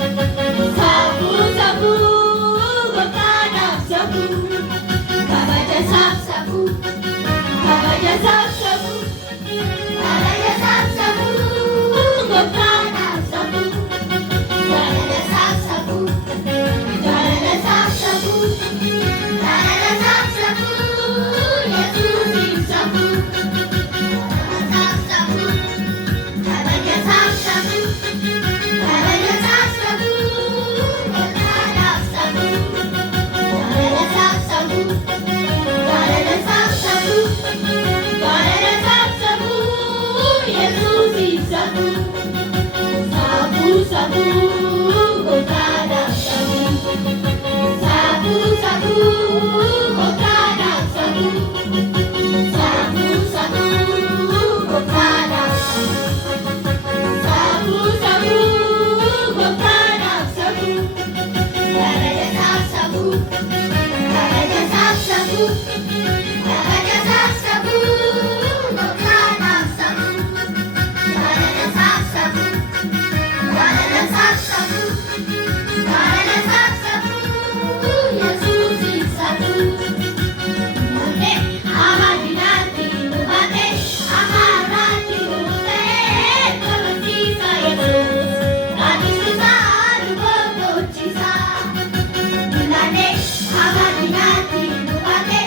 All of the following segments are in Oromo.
Sabu-sabu, makanan sabu. Kabaja sab-sabu, kabaja sab-sabu. Kabaja sab-sabu, makanan sabu. Kabaja sab-sabu, kabaja sab-sabu. Kabaja sab-sabu, Yesusin sabu. Sab-sabu, kabaja sab-sabu. Kabaja sab-sabu, makanan sabu. Kabaja sab-sabu, kabaja sab-sabu. Kabaja sab-sabu, Yesusin sabu. Sabu-sabu, makanan sabu. Sabu-sabu, makanan sabu. Sabu-sabu, makanan sabu. Sabu-sabu, makanan sabu. Kabaja sab-sabu, kabaja sab-sabu. Kabaja sab-sabu, makanan sabu. Kabaja sab-sabu, kabaja sab-sabu. Kabaja sab-sabu, Yesusin sabu. Lumate, ahadi natin lumate, ahadi lumate, pag-sisa Jesus, nagisusa, lumabot sisa. Lumate, ahadi natin lumate,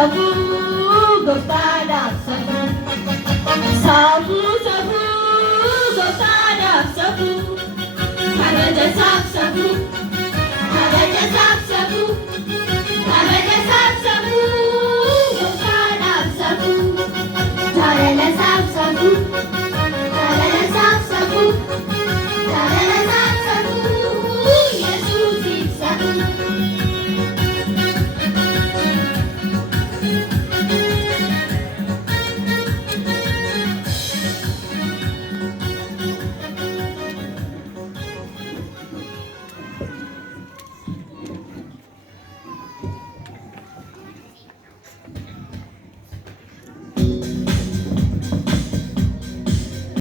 sabu, gooftaadhaaf sabu. Sabu, sabu, gooftaadhaaf sabu. Kabajasaaf sabu, kabajasaaf sabu, kabajasaaf